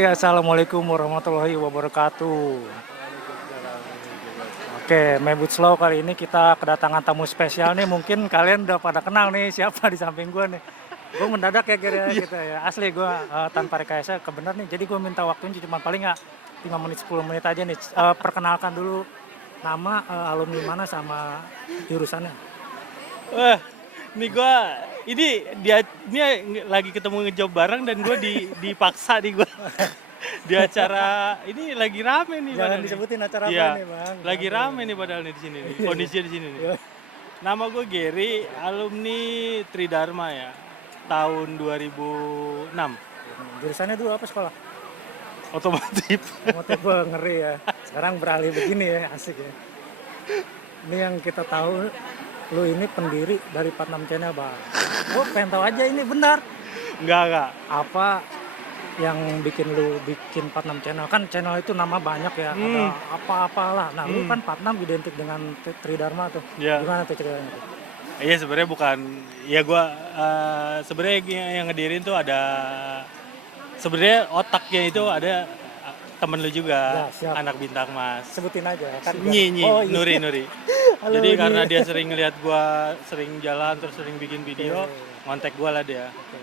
Oke, assalamualaikum warahmatullahi wabarakatuh. Oke, Mebut Slow kali ini kita kedatangan tamu spesial nih. Mungkin kalian udah pada kenal nih siapa di samping gue nih. Gue mendadak ya kira gitu ya. Asli gue tanpa rekayasa kebenar nih. Jadi gue minta waktunya cuma paling nggak 5 menit 10 menit aja nih. Perkenalkan dulu nama, alumni mana sama jurusannya. Wah, ini dia lagi ketemu ngejob bareng dan gue dipaksa nih gue di acara ini lagi rame nih Jangan padahal nih. disebutin acara apa Iya, nih bang. lagi rame nih padahal nih di sini nih. Kondisinya di sini nih. Nama gue Gary, alumni Tridharma ya, tahun 2006. Jurusannya dulu apa sekolah? Otomotif. Motif gue ngeri ya. Sekarang beralih begini ya, asik ya. Ini yang kita tahu, lu ini pendiri dari 46 Channel bang. Gue pengen tahu aja ini benar. Enggak. Apa yang bikin lu bikin 46 Channel? Kan channel itu nama banyak ya, ada apa-apalah. Nah lu kan 46 identik dengan Tridharma tuh. Iya. Gimana tuh ceritanya tuh? Iya sebenarnya bukan, ya gue sebenarnya yang ngedirin tuh ada, sebenarnya otaknya itu ada temen lu juga, Ya, siap. anak bintang mas. Sebutin aja kan. Nyi, Oh, iya. Nuri. Halo, Jadi Nyi. karena dia sering ngeliat gua sering jalan terus sering bikin video, ngontek gua lah dia. Oke.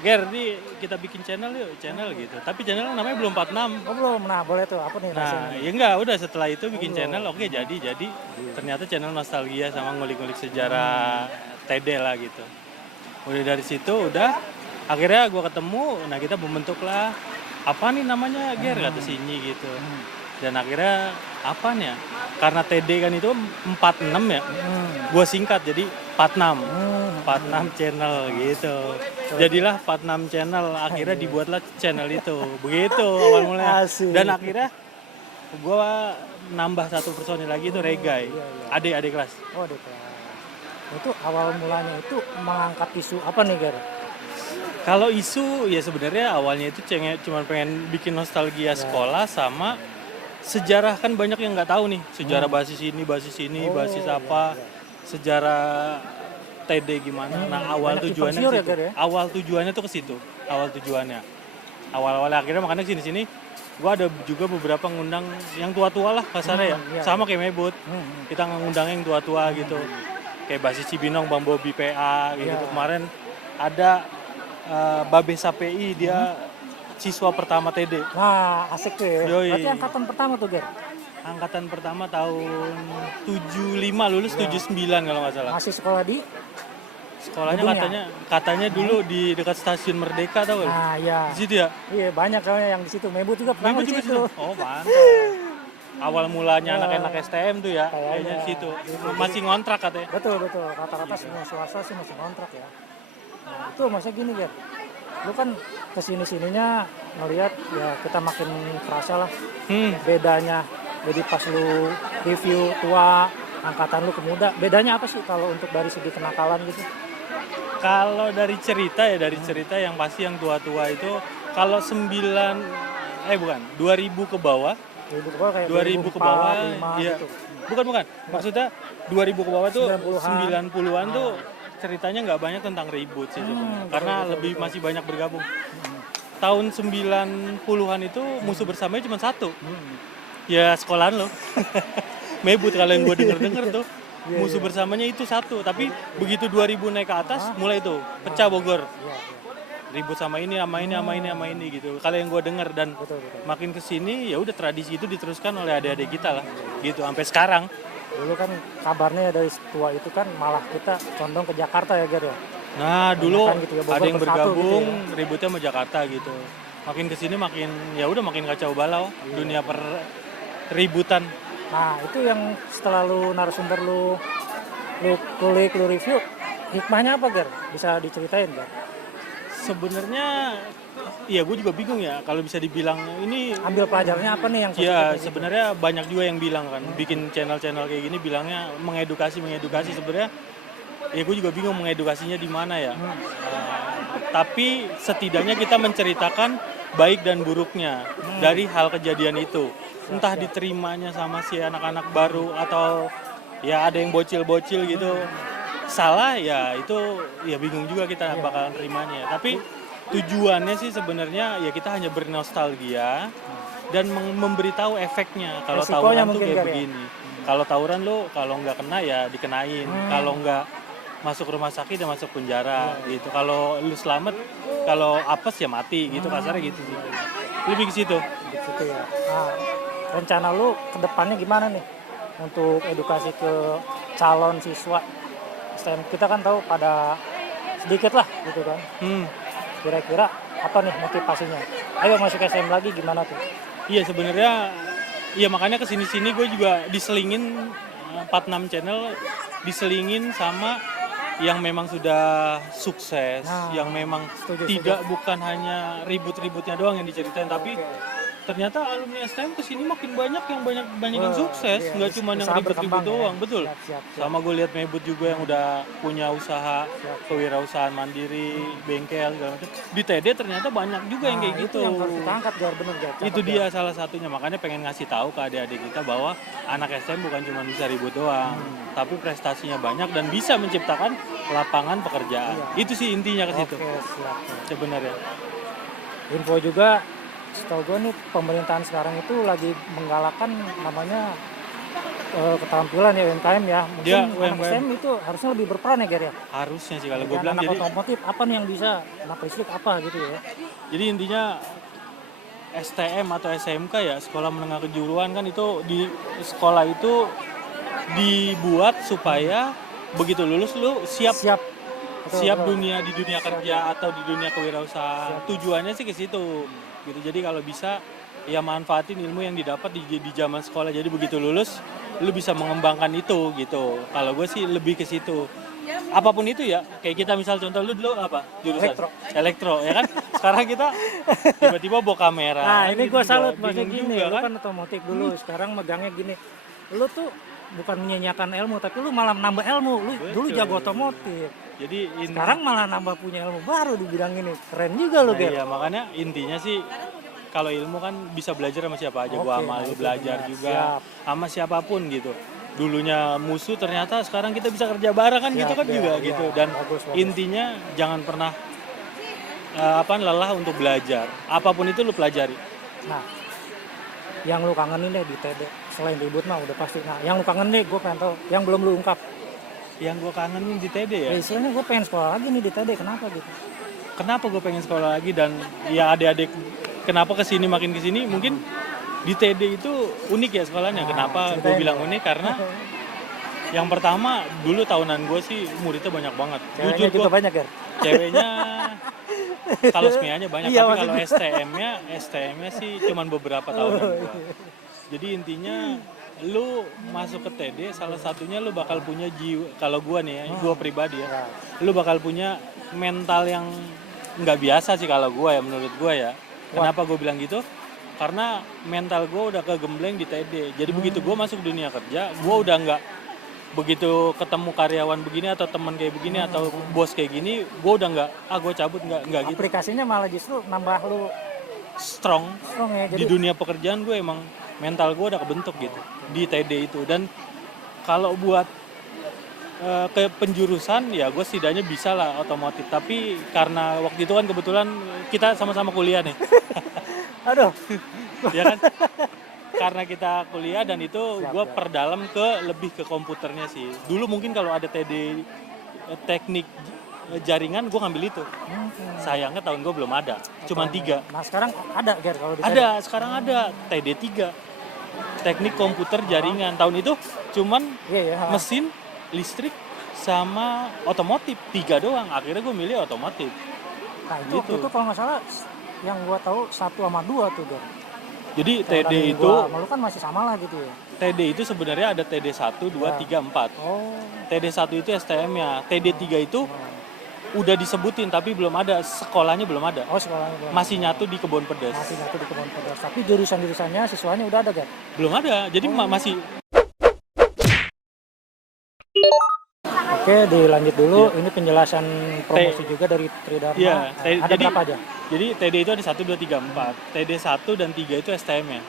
Ger, nih kita bikin channel gitu. Tapi channel namanya belum 46. Oh belum, nah boleh tuh apa nih Nah, rasanya? ya enggak, udah setelah itu bikin belum. channel, oke jadi. Ternyata channel nostalgia sama ngulik-ngulik sejarah TD lah gitu. Udah dari situ udah akhirnya gua ketemu, nah kita membentuk lah apa nih namanya Ger kata Sinyi gitu. Dan akhirnya apa nih ya? Karena TD kan itu 46 ya. Gua singkat jadi 46. 46 channel gitu. Jadilah 46 channel, akhirnya dibuatlah channel itu. Begitu awal mulanya. Asik. Dan akhirnya gua nambah satu personil lagi itu Regai. Adik kelas. Oh DK. Itu awal mulanya itu mengangkat isu apa nih Ger? Kalau isu ya sebenarnya awalnya itu cuma pengen bikin nostalgia sekolah sama sejarah, kan banyak yang nggak tahu nih sejarah basis ini, basis apa, sejarah TD gimana. Nah awal Banyak tujuannya influencer ke ya, situ. Gar, ya? Awal tujuannya tuh ke situ. Awal tujuannya. Awal akhirnya makanya sini gua ada juga beberapa ngundang yang tua-tua lah kasarnya ya. Iya. Sama kayak Mebut. Kita ngundang yang tua-tua gitu. Kayak Basis Cibinong, Bang Bobi PA gitu. Iya. Kemarin ada Babe Sapi, dia siswa pertama TD. Nah asik tuh ya. Yoi. Berarti angkatan pertama tuh Ger? Angkatan pertama tahun 75, lulus 79 kalau nggak salah. Masih sekolah di? Sekolahnya Gedungnya? katanya dulu di dekat stasiun Merdeka tau gak? Nah ya. Di situ ya? Iya banyak soalnya yang di situ. Mebut juga pernah Mebut di juga situ. situ. Oh mantap. Awal mulanya anak-anak STM tuh ya, kayaknya di situ. Masih ngontrak katanya. Betul. Rata-rata semua swasta sih masih kontrak ya. Nah, itu maksudnya gini Ger. Lu kan kesini-sininya ngelihat ya kita makin kerasa lah bedanya. Jadi pas lu review tua, angkatan lu ke muda, bedanya apa sih kalau untuk dari segi kenakalan gitu? Kalau dari cerita yang pasti yang tua-tua itu kalau 2000 ke bawah, 2000 ke bawah, iya. Gitu. Bukan. Maksudnya 2000 ke bawah tuh 90-an. 90-an tuh ceritanya nggak banyak tentang ribut sih sebenarnya. Karena lebih masih banyak bergabung. Tahun 90-an itu musuh bersamanya cuma satu. Ya sekolahan lo. Mebut kalau yang gue denger tuh. Musuh bersamanya itu satu, tapi begitu 2000 naik ke atas mulai tuh pecah Bogor. Ribut sama ini gitu. Kalau yang gue denger dan makin kesini ya udah tradisi itu diteruskan oleh adik-adik kita lah. Gitu sampai sekarang. Dulu kan kabarnya dari tua itu kan malah kita condong ke Jakarta ya Ger ya. Nah dulu gitu ya, Bogor ada yang bersatu bergabung gitu ributnya sama Jakarta gitu. Makin kesini makin kacau balau dunia ributan. Nah itu yang setelah lu narasumber lu kulik, lu review, hikmahnya apa Ger? Bisa diceritain Ger? Sebenarnya iya gue juga bingung ya kalau bisa dibilang ini. Ambil pelajarannya apa nih yang Ya positif sebenarnya banyak juga yang bilang kan bikin channel-channel kayak gini bilangnya mengedukasi sebenarnya. Ya gue juga bingung mengedukasinya di mana ya. Tapi setidaknya kita menceritakan baik dan buruknya dari hal kejadian itu. Entah diterimanya sama si anak-anak baru atau ya ada yang bocil-bocil gitu. Salah ya itu ya bingung juga kita bakalan terimanya. Tapi tujuannya sih sebenarnya ya kita hanya bernostalgia dan memberitahu efeknya. Kalau Resikonya tawuran tuh mungkin, kayak Gar, ya? begini. Kalau tawuran lo kalau nggak kena ya dikenain. Kalau nggak masuk rumah sakit ya masuk penjara gitu. Kalau lu selamat, kalau apes ya mati gitu, kasarnya gitu sih. Lebih ke situ. Di situ ya. Nah, rencana lu ke depannya gimana nih untuk edukasi ke calon siswa STM? Kita kan tahu pada sedikit lah gitu kan. Kira-kira apa nih motivasinya? Ayo masuk STM lagi gimana tuh? Iya sebenarnya, iya makanya kesini-sini gue juga diselingin 46 channel, diselingin sama yang memang sudah sukses, yang memang tidak bukan hanya ribut-ributnya doang yang diceritain, tapi ternyata alumni STM kesini makin banyak yang banyak yang sukses, nggak cuma yang ribut-ribut doang, betul. Sama gue lihat Mebut juga yang udah punya usaha kewirausahaan mandiri, bengkel segala macam. Di TD ternyata banyak juga yang kayak gitu. Itu yang harus kita angkat, Gar, bener Gar. Itu dia salah satunya, makanya pengen ngasih tahu ke adik-adik kita bahwa anak STM bukan cuma bisa ribut doang, tapi prestasinya banyak dan bisa menciptakan lapangan pekerjaan. Itu sih intinya ke situ. Sebenarnya. Info juga, setahu gue nih pemerintahan sekarang itu lagi menggalakkan namanya keterampilan ya UMKM ya. Mungkin anak STM itu harusnya lebih berperan ya, Gar, ya? Harusnya sih kalau gue bilang. Anak Jadi otomotif apa nih yang bisa, anak listrik apa gitu ya. Jadi intinya STM atau SMK ya, sekolah menengah kejuruan kan, itu di sekolah itu dibuat supaya begitu lulus lu siap dunia di dunia kerja atau di dunia kewirausahaan. Tujuannya sih ke situ gitu. Jadi kalau bisa ya manfaatin ilmu yang didapat di zaman sekolah, jadi begitu lulus lu bisa mengembangkan itu gitu. Kalau gue sih lebih ke situ. Apapun itu ya, kayak kita misal contoh lu dulu apa jurusan elektro ya kan, sekarang kita tiba-tiba bawa kamera. Nah ini gue salut maksudnya gini, lu kan otomotif dulu, sekarang megangnya gini, lu tuh bukan menyanyiakan ilmu tapi lu malah nambah ilmu. Lu dulu jago otomotif, jadi sekarang malah nambah punya ilmu baru di bidang ini. Keren juga lu, Gar. Iya, makanya intinya sih kalau ilmu kan bisa belajar sama siapa aja. Gua sama lu belajar juga sama siapapun gitu. Dulunya musuh, ternyata sekarang kita bisa kerja bareng kan, gitu kan juga gitu. Dan intinya jangan pernah lelah untuk belajar. Apapun itu lu pelajari. Nah, yang lu kangenin deh di TD selain ribut mah udah pasti. Nah, yang lu kangen nih, gue pengen tahu yang belum lu ungkap. Yang gue kangenin di TD ya? Istilahnya gue pengen sekolah lagi nih di TD, kenapa gitu? Kenapa gue pengen sekolah lagi dan ya adik-adik kenapa kesini makin kesini, mungkin di TD itu unik ya sekolahnya. Kenapa gue bilang unik? Karena yang pertama dulu tahunan gue sih muridnya banyak banget. Ceweknya juga banyak, Gar? Ceweknya kalau SMIA-nya banyak, tapi kalau STM-nya sih cuman beberapa tahunan gue. Jadi intinya lu masuk ke TD, salah satunya lu bakal punya jiwa, kalau gue nih ya, gue pribadi ya, lu bakal punya mental yang nggak biasa sih kalau gue ya, menurut gue ya. Kenapa gue bilang gitu? Karena mental gue udah kegembleng di TD. Jadi begitu gue masuk dunia kerja, gue udah nggak begitu ketemu karyawan begini atau teman kayak begini atau bos kayak gini, gue udah nggak gue cabut, nggak gitu. Aplikasinya malah justru nambah lu strong ya. Jadi di dunia pekerjaan gue emang mental gue udah kebentuk gitu di TD itu. Dan kalau buat ke penjurusan ya gue setidaknya bisa lah otomotif, tapi karena waktu itu kan kebetulan kita sama-sama kuliah nih. Aduh. Ya kan, karena kita kuliah dan itu gue perdalam lebih ke komputernya sih. Dulu mungkin kalau ada TD teknik jaringan gue ngambil itu. Sayangnya tahun gue belum ada, cuman 3. Nah sekarang ada, Gar, kalau di ada, sekarang ada TD 3 teknik komputer jaringan. Tahun itu cuman mesin, listrik, sama otomotif, 3 doang. Akhirnya gue milih otomotif. Nah itu kalau nggak salah yang gue tahu 1 sama 2 tuh, Gar. Jadi TD itu malu kan masih sama lah gitu ya. TD itu sebenarnya ada TD 1, 2, 3, 4. TD 1 itu STM-nya. TD 3 itu udah disebutin tapi belum ada, sekolahnya belum ada. Sekolahnya belum. Masih nyatu di Kebon Pedes. Tapi jurusan-jurusannya siswanya udah ada, Gar? Belum ada. Jadi masih. Oke, dilanjut dulu. Ini penjelasan promosi juga dari Tridharma. Iya, ada berapa aja? Jadi TD itu ada 1, 2, 3, 4. TD 1 dan 3 itu STM-nya.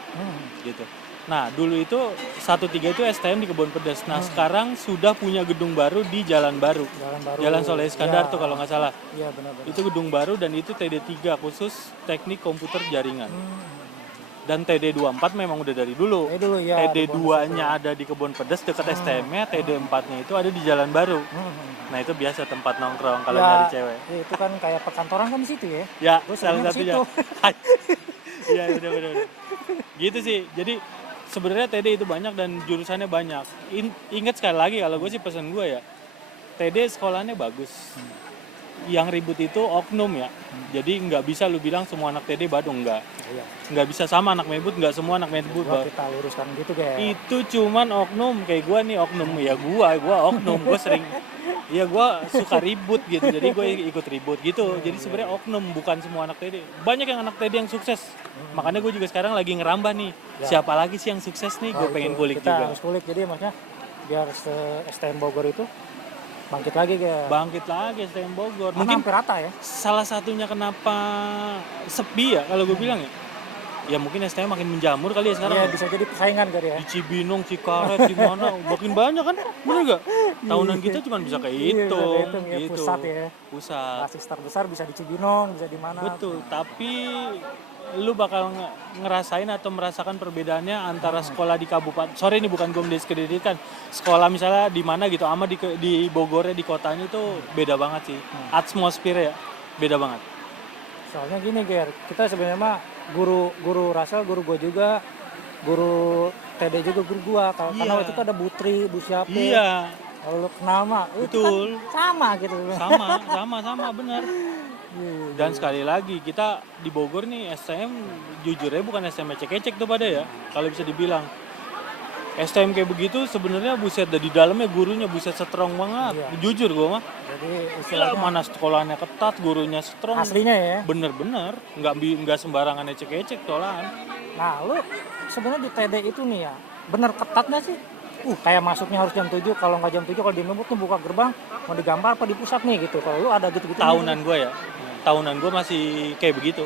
Gitu. Nah, dulu itu 13 itu STM di Kebon Pedas. Nah, sekarang sudah punya gedung baru di Jalan Baru. Jalan baru. Jalan Soleh Iskandar Ya, tuh kalau nggak salah. Iya benar-benar. Itu gedung baru dan itu TD3 khusus teknik komputer jaringan. Hmm. Dan TD24 memang udah dari dulu. Dulu ya. TD2-nya ada di Kebon Pedas dekat STM-nya, TD4-nya itu ada di Jalan Baru. Nah, itu biasa tempat nongkrong kalau nyari cewek. Ya, itu kan kayak perkantoran kan di situ ya. Ya, Gua salah seringnya ke satunya. situ. Iya, benar-benar. Gitu sih. Jadi sebenarnya TD itu banyak dan jurusannya banyak. Ingat sekali lagi kalau gue sih pesan gue ya, TD sekolahnya bagus. Yang ribut itu oknum ya. Jadi nggak bisa lu bilang semua anak TD badung, enggak. Iya. Nggak bisa sama anak mebut, nggak semua anak mebut. Gua kita luruskan gitu kayak. Itu cuman oknum, kayak gue nih oknum. Ya gue oknum, gue sering. Iya gue suka ribut gitu, jadi gue ikut ribut gitu. Jadi sebenarnya oknum, bukan semua anak TD. Banyak yang anak TD yang sukses. Makanya gue juga sekarang lagi ngerambah nih. Ya. Siapa lagi sih yang sukses nih? Gue Nah, pengen itu kulik kita juga. harus kulik, jadi maksudnya biar STM Bogor itu bangkit lagi kayak. Bangkit lagi STM Bogor. Mungkin Mungkin hampir rata ya. salah satunya kenapa sepi ya kalau gue bilang ya. Ya mungkin STM makin menjamur kali ya sekarang. Iya, bisa jadi persaingan kali ya. Di Cibinong, Cikaret, di mana makin banyak kan? Bener gak? Tahunan kita cuma bisa Iya, bisa kehitung kehitung ya, gitu. pusat ya. Pusat. Basis terbesar bisa di Cibinong, bisa di mana. Betul, tapi lu bakal ngerasain atau merasakan perbedaannya antara sekolah di kabupaten. Sorry ini bukan gue mendiskreditkan. Sekolah misalnya di mana gitu, sama di Bogornya di kotanya itu beda banget sih. Atmosfer ya beda banget. Soalnya gini Ger, kita sebenarnya mah guru Rasel, guru gua juga, guru TD juga guru gua. Karena Iya. waktu itu ada Butri, Bu Syafi. Iya, Kalau lu kenal mah, itu betul. kan sama gitu. Sama benar. Dan sekali lagi kita di Bogor nih STM jujur ya bukan STM ecek-ecek tuh pada ya. Kalau bisa dibilang STM kayak begitu sebenarnya buset dari dalamnya gurunya buset strong banget. Iya. Jujur gua mah. Jadi Gila, istilahnya mana sekolahnya ketat, gurunya strong. aslinya ya. Bener-bener nggak sembarangan ecek-ecek tolahan. Nah, lu sebenarnya di TD itu nih ya, bener ketat nggak sih? Kayak masuknya harus jam 7, kalau nggak jam 7 kalau di Memut tuh buka gerbang, mau digambar apa di pusat nih gitu. Kalau lu ada gitu-gitu. Tahunan gue ya, tahunan gue masih kayak begitu.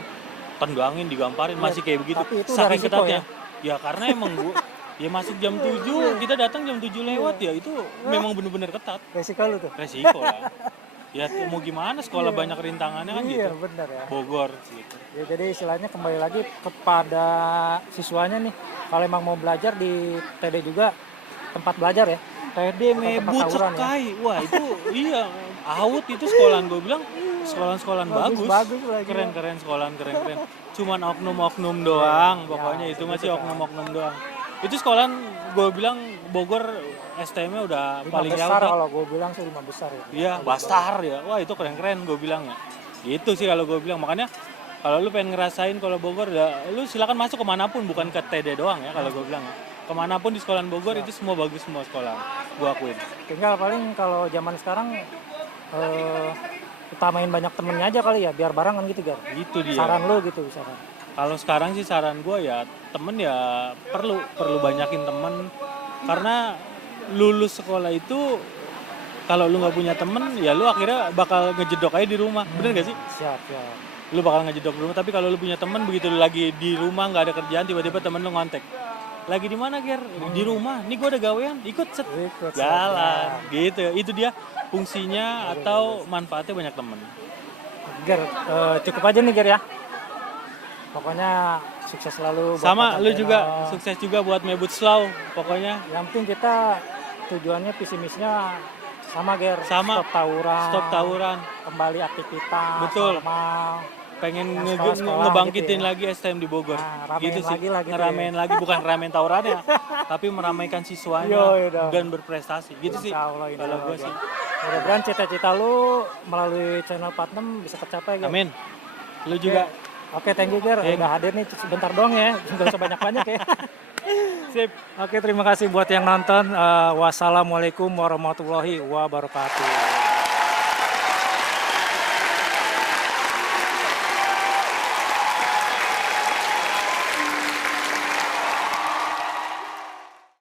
Tenduangin, digamparin, Iya, masih kayak begitu. tapi itu udah Saking resiko ketatnya. Ya karena emang gue, ya masuk jam 7, kita datang jam 7 lewat ya itu memang bener-bener ketat. Resiko lu tuh. Resiko lah. Ya mau gimana sekolah banyak rintangannya kan Iya, gitu. bener ya. Bogor gitu. Ya, jadi istilahnya kembali lagi kepada siswanya nih, kalau emang mau belajar di TD juga tempat belajar ya. TD Tempat mebut tawuran ya. sekai. Wah itu iya, out itu sekolahan gue bilang sekolahan bagus. Bagus lagi. Keren sekolahan keren. Cuman oknum-oknum doang, pokoknya itu nggak sih oknum-oknum doang. Itu sekolahan gue bilang Bogor STM-nya udah Lima paling besar jauh. kalau gue bilang sih 5 besar ya. Iya, Bastar ya. Wah itu keren gue bilang ya. Itu sih kalau gue bilang. Makanya kalau lu pengen ngerasain kalau Bogor, ya, lu silakan masuk kemanapun, bukan ke TD doang ya kalau gue bilang ya. Kemanapun di sekolahan Bogor itu semua bagus semua sekolah. Gue akuin. Tinggal paling kalau zaman sekarang utamain banyak temennya aja kali ya, biar barengan gitu Gar. Itu dia. Saran lu gitu misalkan. Kalau sekarang sih saran gue ya temen ya perlu banyakin temen karena lulus sekolah itu kalau lu nggak punya temen ya lu akhirnya bakal ngejedok aja di rumah, bener gak sih? Siap. Lu bakal ngejedok di rumah, tapi kalau lu punya temen begitu lu lagi di rumah nggak ada kerjaan tiba-tiba temen lu ngontek. Lagi di mana Ger? Di rumah. Nih gue ada gawean, ikut set. Ikut, Jalan, gitu. Itu dia fungsinya atau manfaatnya banyak temen. Ger, cukup aja nih Ger ya. Pokoknya sukses selalu. buat Sama konten lu channel. juga sukses juga buat Mebut Slow pokoknya. Yang penting kita tujuannya visi misinya sama Ger. Sama. Stop tawuran. Stop tawuran. Kembali aktivitas. Betul. Normal. Pengen Yang sekolah-sekolah ngebangkitin gitu ya. lagi STM di Bogor. Nah, ramein Gitu sih. lagi lah gitu Ngeramein lagi, bukan ngeramein tawurannya, tapi meramaikan siswanya Yoi dong. dan berprestasi. Gitu sih. Insya Allah, insya Kalau Allah, gue Ger. sih. Mudah-mudahan cita-cita lu melalui channel Patnem bisa tercapai Ger. Amin. Lu juga. Oke, thank you Ger. Udah hadir nih sebentar doang ya. Nggak usah banyak-banyak ya. Sip. Oke, terima kasih buat yang nonton. Wassalamualaikum warahmatullahi wabarakatuh.